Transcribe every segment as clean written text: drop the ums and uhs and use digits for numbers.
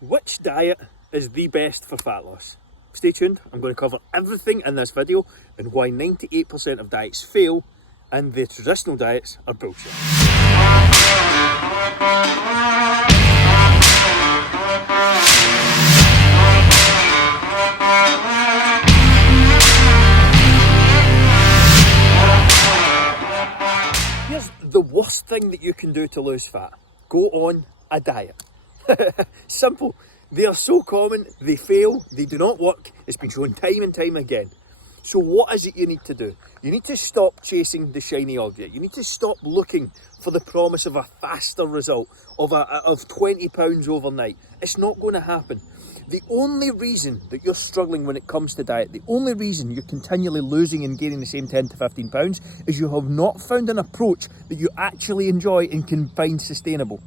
Which diet is the best for fat loss? Stay tuned, I'm going to cover everything in this video and why 98% of diets fail and the traditional diets are bullshit. Here's the worst thing that you can do to lose fat. Go on a diet. Simple. They are so common, they fail, they do not work. It's been shown time and time again. So what is it you need to do? You need to stop chasing the shiny object. You need to stop looking for the promise of a faster result, of 20 pounds overnight. It's not going to happen. The only reason that you're struggling when it comes to diet, the only reason you're continually losing and gaining the same 10 to 15 pounds is you have not found an approach that you actually enjoy and can find sustainable.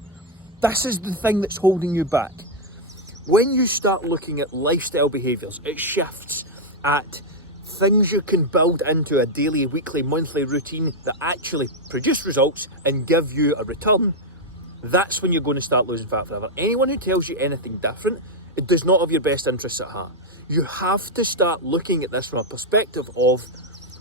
This is the thing that's holding you back. When you start looking at lifestyle behaviours, it shifts at things you can build into a daily, weekly, monthly routine that actually produce results and give you a return. That's when you're going to start losing fat forever. Anyone who tells you anything different, it does not have your best interests at heart. You have to start looking at this from a perspective of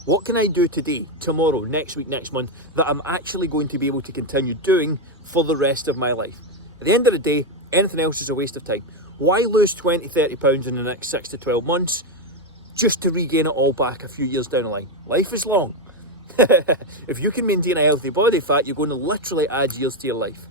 what can I do today, tomorrow, next week, next month that I'm actually going to be able to continue doing for the rest of my life. At the end of the day, anything else is a waste of time. Why lose 20, 30 pounds in the next 6 to 12 months just to regain it all back a few years down the line? Life is long. If you can maintain a healthy body fat, you're going to literally add years to your life.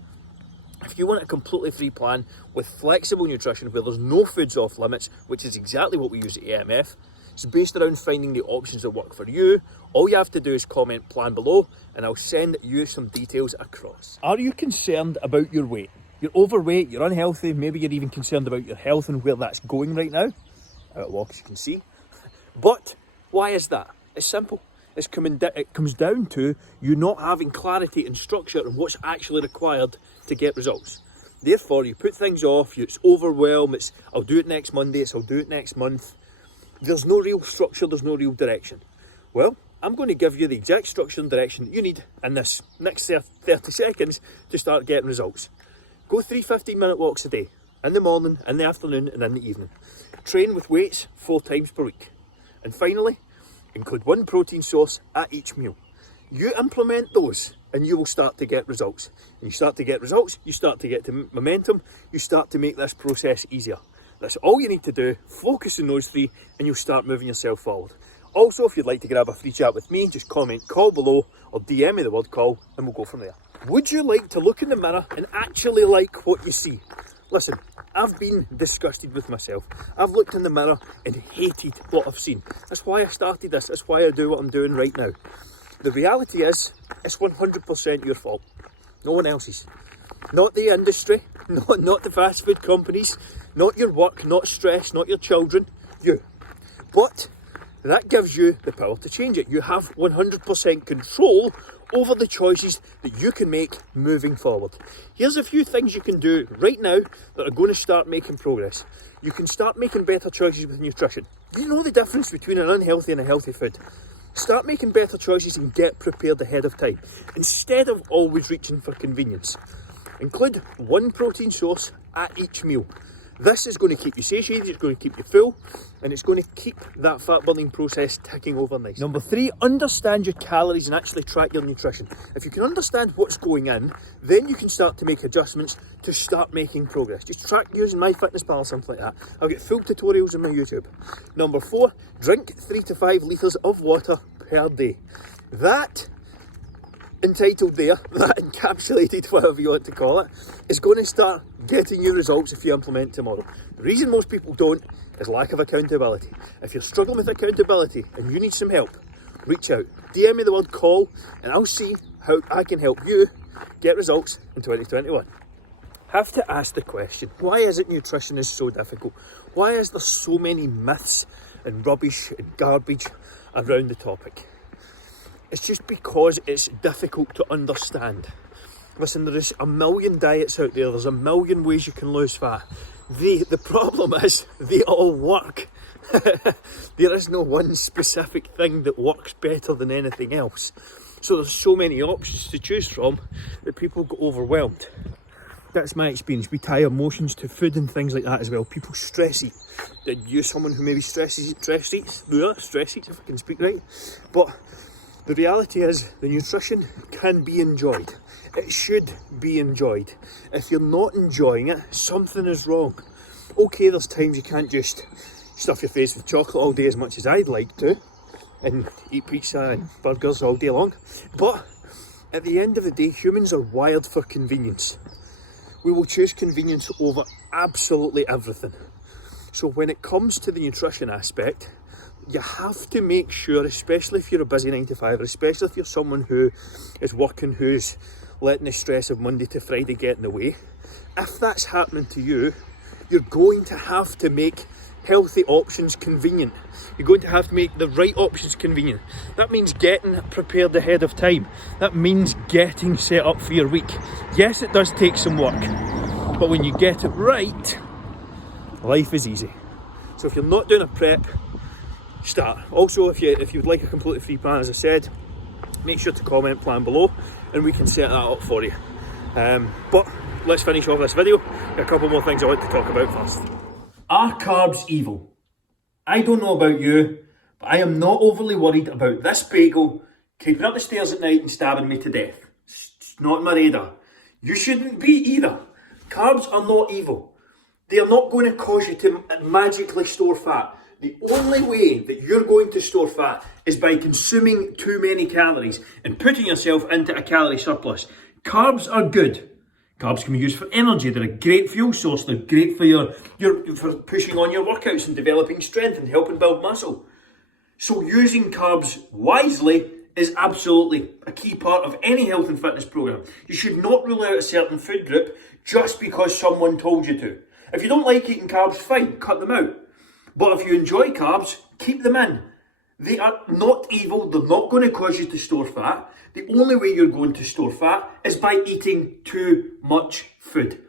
If you want a completely free plan with flexible nutrition where there's no foods off limits, which is exactly what we use at AMF, it's based around finding the options that work for you. All you have to do is comment plan below and I'll send you some details across. Are you concerned about your weight? You're overweight, you're unhealthy, maybe you're even concerned about your health and where that's going right now. Out of walk, as you can see. But why is that? It's simple. It comes down to you not having clarity and structure on what's actually required to get results. Therefore, you put things off, it's overwhelmed, it's I'll do it next Monday, I'll do it next month. There's no real structure, there's no real direction. Well, I'm going to give you the exact structure and direction that you need in this next 30 seconds to start getting results. Go 3 15-minute walks a day, in the morning, in the afternoon and in the evening. Train with weights 4 times per week. And finally, include 1 protein source at each meal. You implement those and you will start to get results. And you start to get results, you start to get to momentum, you start to make this process easier. That's all you need to do, focus on those 3 and you'll start moving yourself forward. Also, if you'd like to grab a free chat with me, just comment call below or DM me the word call and we'll go from there. Would you like to look in the mirror and actually like what you see? Listen, I've been disgusted with myself. I've looked in the mirror and hated what I've seen. That's why I started this. That's why I do what I'm doing right now. The reality is, it's 100% your fault. No one else's. Not the industry, not the fast food companies, not your work, not stress, not your children, you. But that gives you the power to change it. You have 100% control over the choices that you can make moving forward. Here's a few things you can do right now that are going to start making progress. You can start making better choices with nutrition. You know the difference between an unhealthy and a healthy food. Start making better choices and get prepared ahead of time, instead of always reaching for convenience. Include 1 protein source at each meal. This is going to keep you satiated, it's going to keep you full, and it's going to keep that fat burning process ticking over nicely. Number 3, understand your calories and actually track your nutrition. If you can understand what's going in, then you can start to make adjustments to start making progress. Just track using MyFitnessPal or something like that. I'll get full tutorials on my YouTube. Number 4, drink 3 to 5 litres of water per day. That entitled there, that encapsulated, whatever you want to call it, is going to start getting you results if you implement tomorrow. The reason most people don't is lack of accountability. If you're struggling with accountability and you need some help, reach out, DM me the word call and I'll see how I can help you get results in 2021. Have to ask the question, why is it nutrition is so difficult? Why is there so many myths and rubbish and garbage around the topic? It's just because it's difficult to understand. Listen, there is a million diets out there. There's a million ways you can lose fat. The problem is they all work. There is no one specific thing that works better than anything else. So there's so many options to choose from that people get overwhelmed. That's my experience. We tie emotions to food and things like that as well. People stress eat. You're someone who maybe stress eats, if I can speak right. But the reality is the nutrition can be enjoyed. It should be enjoyed. If you're not enjoying it, something is wrong. Okay, there's times you can't just stuff your face with chocolate all day as much as I'd like to and eat pizza and burgers all day long. But at the end of the day, humans are wired for convenience. We will choose convenience over absolutely everything. So when it comes to the nutrition aspect, you have to make sure, especially if you're a busy 9 to 5, or especially if you're someone who is working, who's letting the stress of Monday to Friday get in the way, if that's happening to you, you're going to have to make healthy options convenient. You're going to have to make the right options convenient. That means getting prepared ahead of time. That means getting set up for your week. Yes, it does take some work, but when you get it right, life is easy. So if you're not doing a prep, start. Also, if you'd like a completely free plan, as I said, make sure to comment plan below and we can set that up for you. But let's finish off this video. Got a couple more things I want to talk about first. Are carbs evil? I don't know about you, but I am not overly worried about this bagel creeping up the stairs at night and stabbing me to death. It's not on my radar. You shouldn't be either. Carbs are not evil. They are not going to cause you to magically store fat. The only way that you're going to store fat is by consuming too many calories and putting yourself into a calorie surplus. Carbs are good. Carbs can be used for energy. They're a great fuel source. They're great for for pushing on your workouts and developing strength and helping build muscle. So using carbs wisely is absolutely a key part of any health and fitness program. You should not rule out a certain food group just because someone told you to. If you don't like eating carbs, fine, cut them out. But if you enjoy carbs, keep them in. They are not evil. They're not going to cause you to store fat. The only way you're going to store fat is by eating too much food.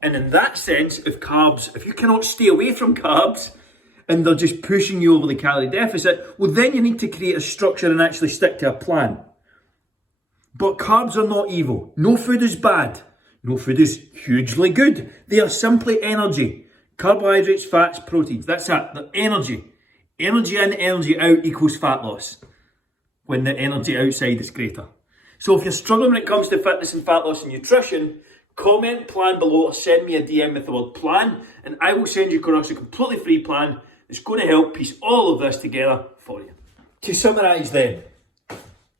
And in that sense, if you cannot stay away from carbs and they're just pushing you over the calorie deficit, well, then you need to create a structure and actually stick to a plan. But carbs are not evil. No food is bad. No food is hugely good. They are simply energy. Carbohydrates, fats, proteins. That's it. They're energy. Energy in, energy out equals fat loss, when the energy outside is greater. So if you're struggling when it comes to fitness and fat loss and nutrition, comment plan below or send me a DM with the word plan and I will send you across a completely free plan that's going to help piece all of this together for you. To summarise then,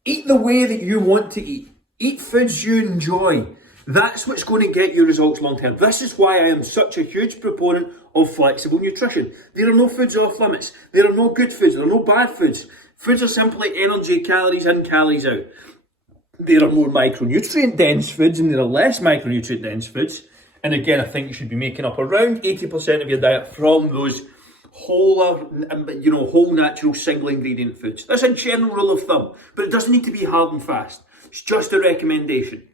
eat the way that you want to eat. Eat foods you enjoy. That's what's going to get you results long term. This is why I am such a huge proponent of flexible nutrition. There are no foods off limits. There are no good foods. There are no bad foods. Foods are simply energy, calories in, calories out. There are more micronutrient dense foods and there are less micronutrient dense foods. And again, I think you should be making up around 80% of your diet from those whole natural single ingredient foods. That's a general rule of thumb, but it doesn't need to be hard and fast. It's just a recommendation.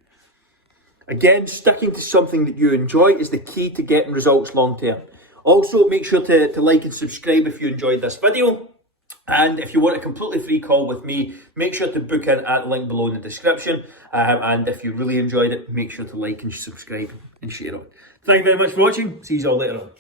Again, sticking to something that you enjoy is the key to getting results long term. Also, make sure to like and subscribe if you enjoyed this video. And if you want a completely free call with me, make sure to book in at the link below in the description. And if you really enjoyed it, make sure to like and subscribe and share it. Thank you very much for watching. See you all later on.